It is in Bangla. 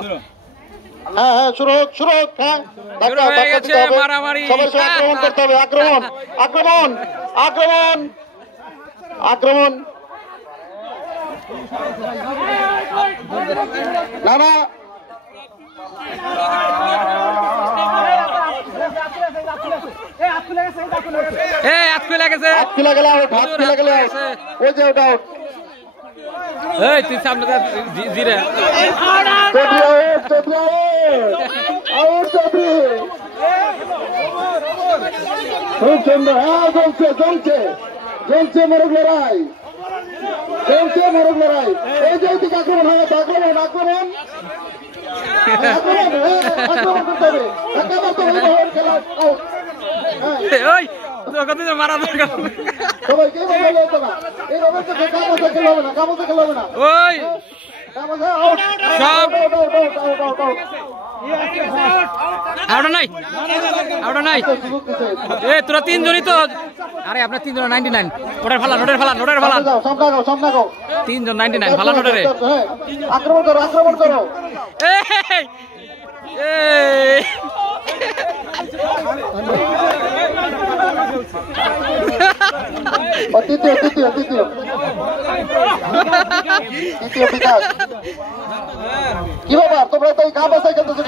হ্যাঁ হ্যাঁ শুরু হোক হ্যাঁ শুরু হয়ে গেছে মারামারি সবাই আক্রমণ করতে হবে আক্রমণ আক্রমণ আক্রমণ আক্রমণ না না হাত খুলে গেছে ওই যে ওটা আউট এই তুই সামনে জিরে খুব সুন্দর হ্যাঁ জমছে মোরগ লড়াই এই যে দিকে আক্রমণ হবে আক্রমণ ওই তোকে মারা দরকার সবাইকে খেলা হবে না ওই সব আউট নাই এ তোরা তিনজনই তো আরে আপনার তিনজন 99 নোটের ফালা তিনজন 99 ফালা নোটের আক্রমণ করো তৃতীয় বিকাশ কি ব্যাপার তোমরা তো এই গা বাসায় খেলতেছো